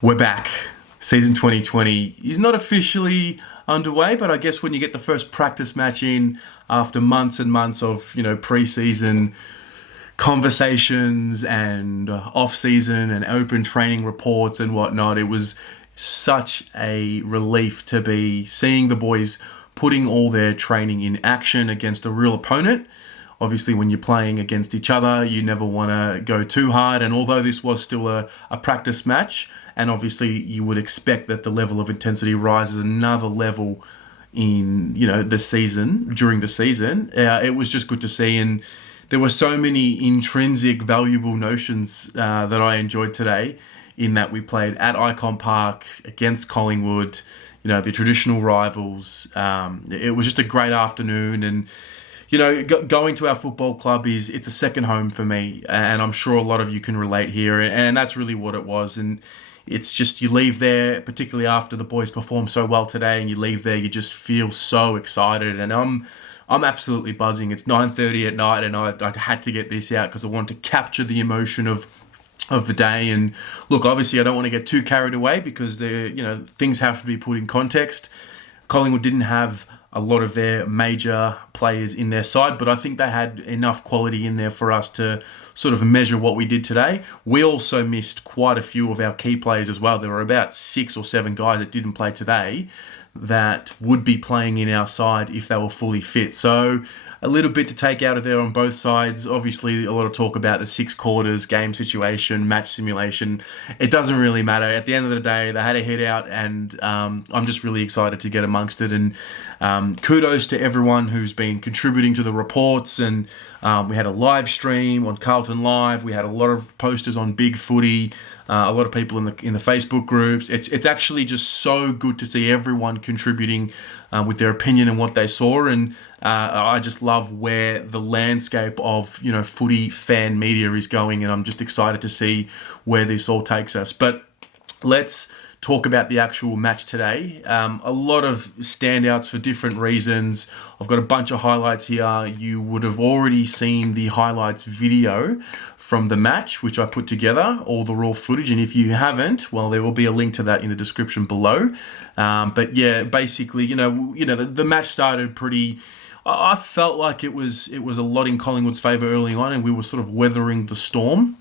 We're back. Season 2020 is not officially underway, but I guess when you get the first practice match in after months and months of, pre-season conversations and off-season and open training reports and whatnot, it was such a relief to be seeing the boys putting all their training in action against a real opponent. Obviously, when you're playing against each other, you never want to go too hard. And although this was still a practice match, and obviously you would expect that the level of intensity rises another level in, the season, during the season, it was just good to see. And there were so many intrinsic, valuable notions that I enjoyed today, in that we played at Ikon Park against Collingwood, the traditional rivals. It was just a great afternoon, and going to our football club it's a second home for me, and I'm sure a lot of you can relate here, and that's really what it was. And it's just, you leave there, particularly after the boys performed so well today, and you leave there, you just feel so excited, and I'm absolutely buzzing. It's 9:30 at night, and I had to get this out because I wanted to capture the emotion of the day. And look, obviously I don't want to get too carried away because things have to be put in context. Collingwood didn't have a lot of their major players in their side, but I think they had enough quality in there for us to sort of measure what we did today. We also missed quite a few of our key players as well. There were about 6 or 7 guys that didn't play today that would be playing in our side if they were fully fit. So a little bit to take out of there on both sides. Obviously, a lot of talk about the 6 quarters, game situation, match simulation. It doesn't really matter. At the end of the day, they had a hit out, and I'm just really excited to get amongst it. And kudos to everyone who's been contributing to the reports. And we had a live stream on Carlton Live. We had a lot of posters on Big Footy. A lot of people in the Facebook groups. It's actually just so good to see everyone contributing with their opinion and what they saw. And I just love where the landscape of footy fan media is going, and I'm just excited to see where this all takes us. But let's talk about the actual match today. A lot of standouts for different reasons. I've got a bunch of highlights here. You would have already seen the highlights video from the match, which I put together, all the raw footage. And if you haven't, well, there will be a link to that in the description below. But yeah, basically, the match started pretty. I felt like it was a lot in Collingwood's favour early on, and we were sort of weathering the storm,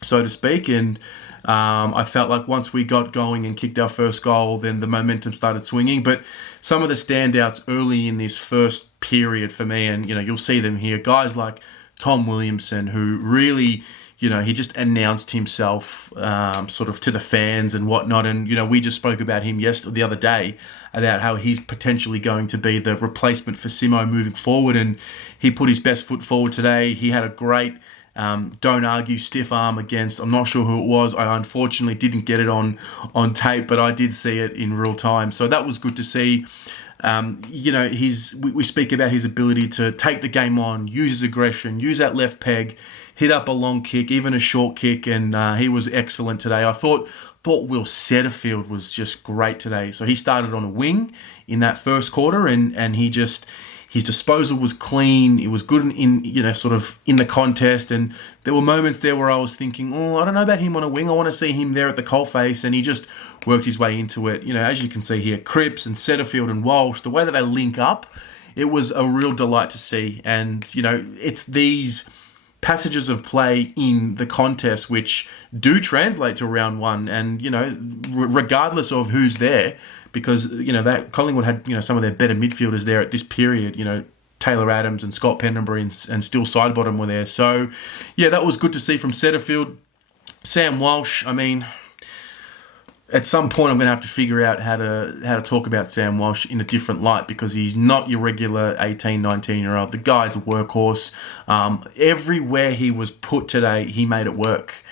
so to speak. And I felt like once we got going and kicked our first goal, then the momentum started swinging. But some of the standouts early in this first period for me, and you'll see them here, guys like Tom Williamson, who really, he just announced himself sort of to the fans and whatnot. And, we just spoke about him the other day, about how he's potentially going to be the replacement for Simo moving forward. And he put his best foot forward today. He had a great don't argue stiff arm against, I'm not sure who it was. I unfortunately didn't get it on tape, but I did see it in real time. So that was good to see. We speak about his ability to take the game on, use his aggression, use that left peg, hit up a long kick, even a short kick, and he was excellent today. I thought Will Setterfield was just great today. So he started on a wing in that first quarter, and his disposal was clean. It was good in sort of in the contest. And there were moments there where I was thinking, I don't know about him on a wing. I want to see him there at the coalface. And he just worked his way into it. As you can see here, Cripps and Setterfield and Walsh, the way that they link up, it was a real delight to see. And, it's these passages of play in the contest which do translate to round one. And, regardless of who's there, because, that Collingwood had, some of their better midfielders there at this period, Taylor Adams and Scott Pendlebury and Still Sidebottom were there. So, yeah, that was good to see from Setterfield. Sam Walsh, at some point I'm going to have to figure out how to talk about Sam Walsh in a different light, because he's not your regular 18, 19-year-old. The guy's a workhorse. Everywhere he was put today, he made it work.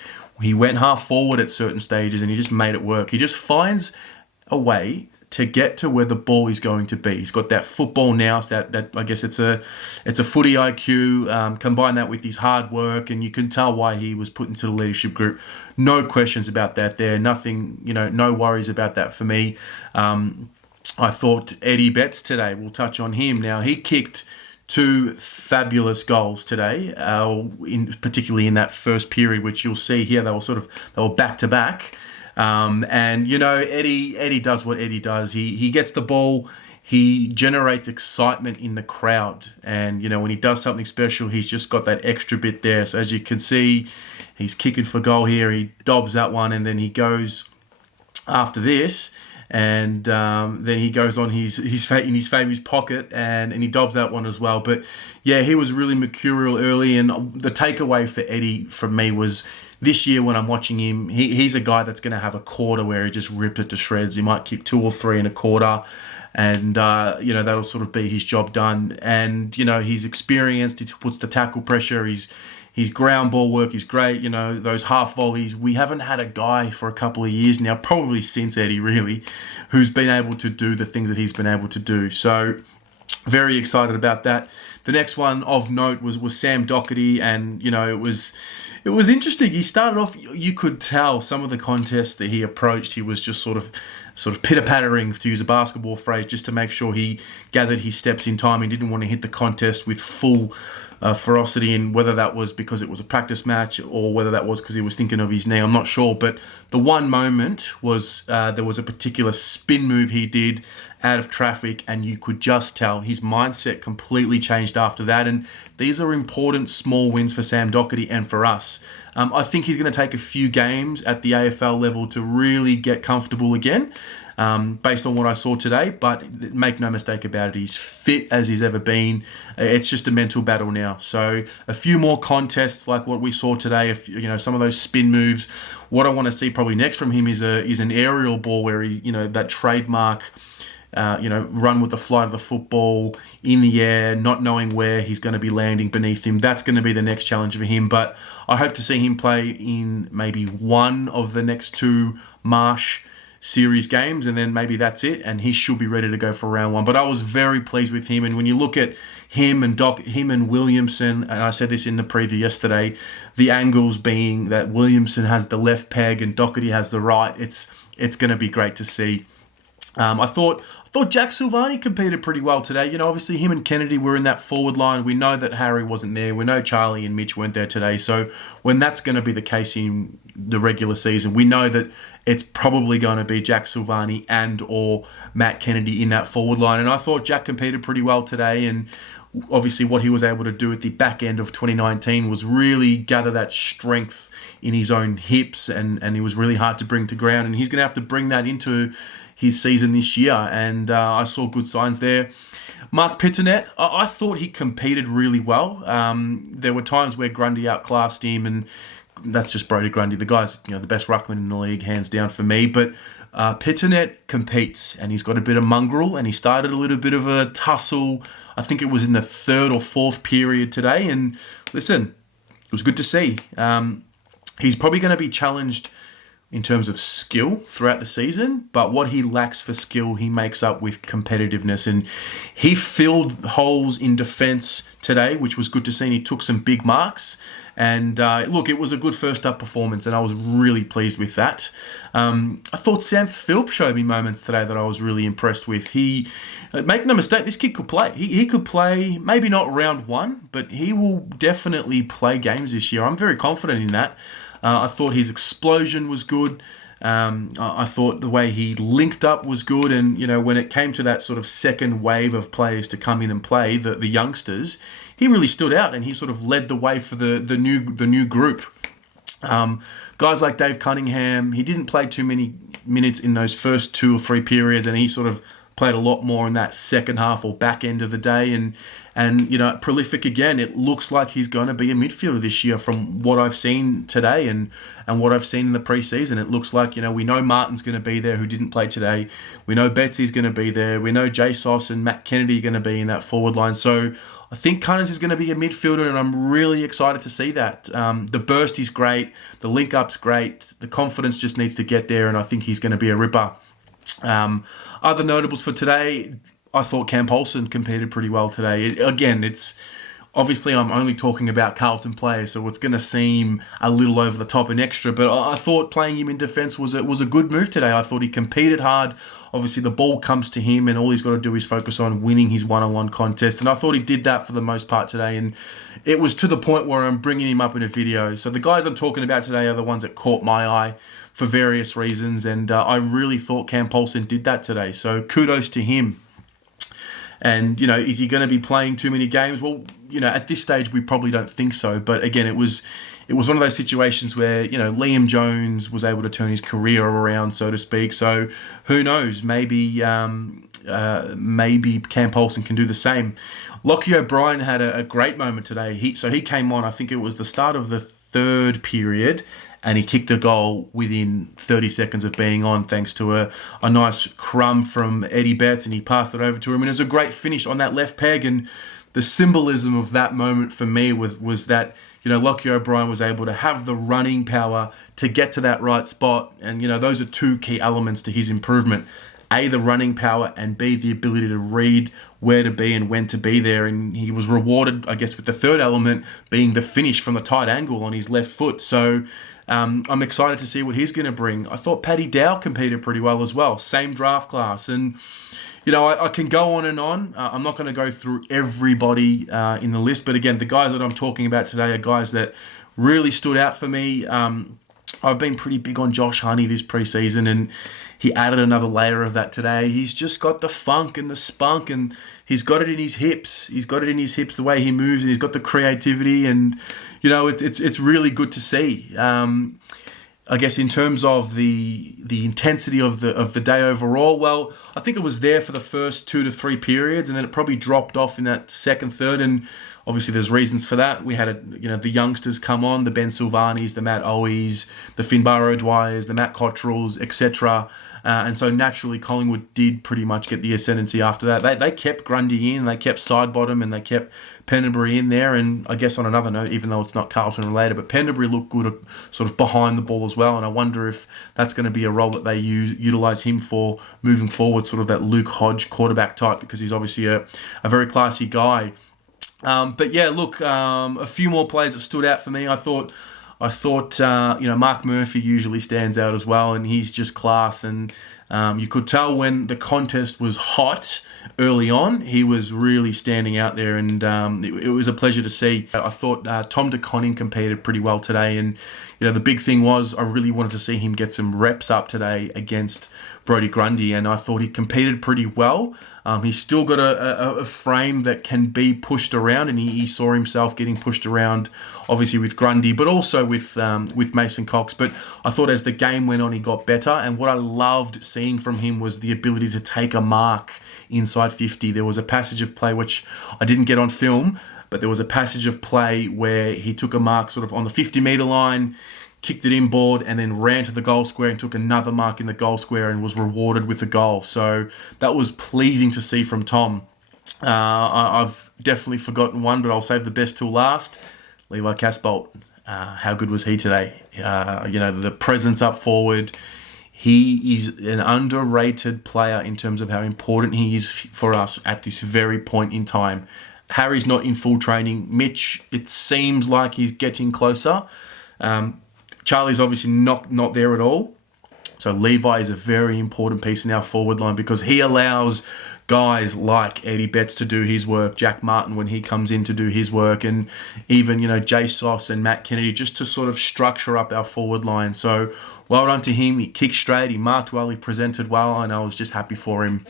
He went half forward at certain stages, and he just made it work. He just finds a way to get to where the ball is going to be. He's got that football nous, that I guess it's a footy IQ. Combine that with his hard work, and you can tell why he was put into the leadership group. No questions about that there. Nothing, no worries about that for me. I thought Eddie Betts today, we'll touch on him. Now, he kicked 2 fabulous goals today, particularly in that first period, which you'll see here. They were back to back. And, Eddie does what Eddie does. He gets the ball. He generates excitement in the crowd. And, when he does something special, he's just got that extra bit there. So as you can see, he's kicking for goal here. He dobs that one, and then he goes after this. And then he goes on in his famous pocket and he dobs that one as well. But yeah, he was really mercurial early. And the takeaway for Eddie from me was this year when I'm watching him, he's a guy that's going to have a quarter where he just ripped it to shreds. He might kick 2 or 3 in a quarter. And, that'll sort of be his job done. And, he's experienced. He puts the tackle pressure. His ground ball work is great. Those half volleys. We haven't had a guy for a couple of years now, probably since Eddie, really, who's been able to do the things that he's been able to do. So very excited about that. The next one of note was Sam Doherty, and it was interesting. He started off, you could tell some of the contests that he approached, he was just sort of pitter-pattering, to use a basketball phrase, just to make sure he gathered his steps in time. He didn't want to hit the contest with full ferocity, and whether that was because it was a practice match or whether that was because he was thinking of his knee, I'm not sure. But the one moment was there was a particular spin move he did out of traffic, and you could just tell his mindset completely changed after that. And these are important small wins for Sam Doherty and for us. I think he's going to take a few games at the AFL level to really get comfortable again, based on what I saw today. But make no mistake about it, he's fit as he's ever been. It's just a mental battle now. So a few more contests like what we saw today, some of those spin moves. What I want to see probably next from him is an aerial ball where he, that trademark, run with the flight of the football in the air, not knowing where he's going to be landing beneath him. That's going to be the next challenge for him. But I hope to see him play in maybe one of the next 2 Marsh series games, and then maybe that's it, and he should be ready to go for round 1. But I was very pleased with him, and when you look at him and Williamson, and I said this in the preview yesterday, the angles being that Williamson has the left peg and Doherty has the right, it's going to be great to see. I thought Jack Silvani competed pretty well today. Obviously him and Kennedy were in that forward line. We know that Harry wasn't there. We know Charlie and Mitch weren't there today. So when that's going to be the case in the regular season, we know that it's probably going to be Jack Silvani and or Matt Kennedy in that forward line. And I thought Jack competed pretty well today. And obviously what he was able to do at the back end of 2019 was really gather that strength in his own hips. And he was really hard to bring to ground. And he's going to have to bring that into his season this year, and I saw good signs there. Mark Pittonet, I thought he competed really well. There were times where Grundy outclassed him, and that's just Brodie Grundy. The guy's the best ruckman in the league, hands down for me. But Pittonet competes, and he's got a bit of mongrel, and he started a little bit of a tussle. I think it was in the 3rd or 4th period today, and listen, it was good to see. He's probably going to be challenged in terms of skill throughout the season, but what he lacks for skill, he makes up with competitiveness. And he filled holes in defence today, which was good to see. And he took some big marks. And look, it was a good first up performance, and I was really pleased with that. I thought Sam Philp showed me moments today that I was really impressed with. Make no mistake, this kid could play. He could play, maybe not round 1, but he will definitely play games this year. I'm very confident in that. I thought his explosion was good. I thought the way he linked up was good. And, when it came to that sort of second wave of players to come in and play, the youngsters, he really stood out and he sort of led the way for the new group. Guys like Dave Cunningham, he didn't play too many minutes in those first 2 or 3 periods, and he sort of played a lot more in that second half or back end of the day. And prolific again. It looks like he's going to be a midfielder this year from what I've seen today and what I've seen in the preseason. It looks like, we know Martin's going to be there who didn't play today. We know Betsy's going to be there. We know Jay Sauce and Matt Kennedy are going to be in that forward line. So I think Cunnins is going to be a midfielder, and I'm really excited to see that. The burst is great. The link-up's great. The confidence just needs to get there, and I think he's going to be a ripper. Other notables for today, I thought Cam Paulson competed pretty well today. It's obviously I'm only talking about Carlton players, so it's going to seem a little over the top and extra, but I thought playing him in defence was a good move today. I thought he competed hard. Obviously, the ball comes to him, and all he's got to do is focus on winning his one-on-one contest, and I thought he did that for the most part today, and it was to the point where I'm bringing him up in a video. So the guys I'm talking about today are the ones that caught my eye for various reasons, and I really thought Cam Paulson did that today. So kudos to him. And, is he going to be playing too many games? Well, at this stage, we probably don't think so. But again, it was one of those situations where, Liam Jones was able to turn his career around, so to speak. So who knows? Maybe Cam Paulson can do the same. Lockie O'Brien had a great moment today. He came on, I think it was the start of the third period, and he kicked a goal within 30 seconds of being on, thanks to a nice crumb from Eddie Betts, and he passed it over to him. And it was a great finish on that left peg. And the symbolism of that moment for me was that, Lockie O'Brien was able to have the running power to get to that right spot. And, those are two key elements to his improvement. A, the running power, and B, the ability to read where to be and when to be there. And he was rewarded, I guess, with the third element being the finish from a tight angle on his left foot. So I'm excited to see what he's going to bring. I thought Patti Dow competed pretty well as well. Same draft class. And, I can go on and on. I'm not going to go through everybody in the list. But again, the guys that I'm talking about today are guys that really stood out for me. I've been pretty big on Josh Honey this preseason, and he added another layer of that today. He's just got the funk and the spunk, and he's got it in his hips. He's got it in his hips, the way he moves, and he's got the creativity, and it's really good to see. I guess in terms of the intensity of the day overall, well, I think it was there for the first 2 to 3 periods, and then it probably dropped off in that second, third, and obviously there's reasons for that. We had the youngsters come on, the Ben Silvanis, the Matt Owies, the Finbar O'Dwyers, the Matt Cottrells, etc. And so naturally Collingwood did pretty much get the ascendancy after that. They kept Grundy in, they kept Sidebottom, and they kept Pendlebury in there. And I guess on another note, even though it's not Carlton related, but Pendlebury looked good sort of behind the ball as well. And I wonder if that's going to be a role that they utilise him for moving forward, sort of that Luke Hodge quarterback type, because he's obviously a very classy guy. But yeah, look, a few more players that stood out for me. I thought Mark Murphy usually stands out as well, and he's just class. And you could tell when the contest was hot early on, he was really standing out there, and it was a pleasure to see. I thought Tom de Koning competed pretty well today, and the big thing was I really wanted to see him get some reps up today against Brodie Grundy, and I thought he competed pretty well. He's still got a frame that can be pushed around, and he saw himself getting pushed around, obviously with Grundy, but also with Mason Cox. But I thought as the game went on, he got better, and what I loved seeing from him was the ability to take a mark inside 50. There was a passage of play which I didn't get on film, but there was a passage of play where he took a mark sort of on the 50-metre line, kicked it inboard, and then ran to the goal square and took another mark in the goal square and was rewarded with the goal. So that was pleasing to see from Tom. I've definitely forgotten one, but I'll save the best till last. Levi Casbolt. How good was he today? The presence up forward. He is an underrated player in terms of how important he is for us at this very point in time. Harry's not in full training. Mitch, it seems like he's getting closer. Charlie's obviously not there at all. So Levi is a very important piece in our forward line because he allows guys like Eddie Betts to do his work, Jack Martin when he comes in to do his work, and even, Jay Sauce and Matt Kennedy just to sort of structure up our forward line. So well done to him. He kicked straight, he marked well, he presented well, and I was just happy for him.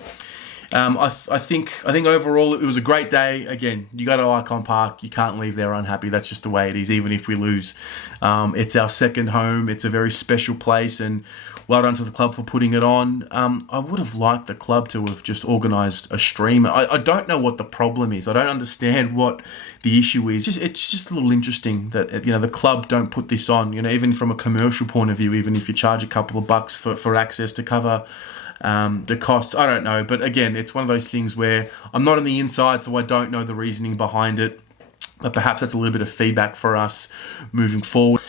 I think overall it was a great day. Again, you go to Ikon Park, you can't leave there unhappy. That's just the way it is, even if we lose. It's our second home. It's a very special place, and well done to the club for putting it on. I would have liked the club to have just organised a stream. I don't know what the problem is. I don't understand what the issue is. It's just a little interesting that the club don't put this on. Even from a commercial point of view, even if you charge a couple of bucks for access to cover the costs, I don't know. But again, it's one of those things where I'm not on the inside, so I don't know the reasoning behind it. But perhaps that's a little bit of feedback for us moving forward.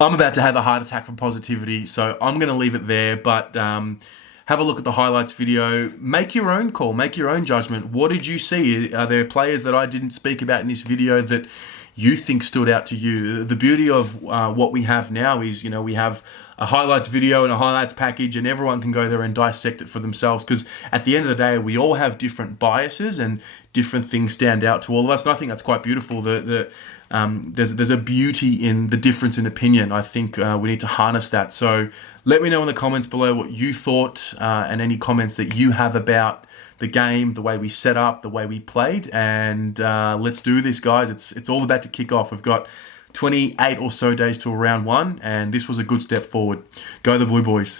I'm about to have a heart attack from positivity, so I'm going to leave it there. But have a look at the highlights video. Make your own call. Make your own judgment. What did you see? Are there players that I didn't speak about in this video that you think stood out to you? The beauty of what we have now is, we have a highlights video and a highlights package, and everyone can go there and dissect it for themselves, because at the end of the day, we all have different biases and different things stand out to all of us. And I think that's quite beautiful. The there's a beauty in the difference in opinion. I think we need to harness that. So let me know in the comments below what you thought and any comments that you have about the game, the way we set up, the way we played, and let's do this, guys. It's all about to kick off. We've got 28 or so days till round one, and this was a good step forward. Go the Blue Boys.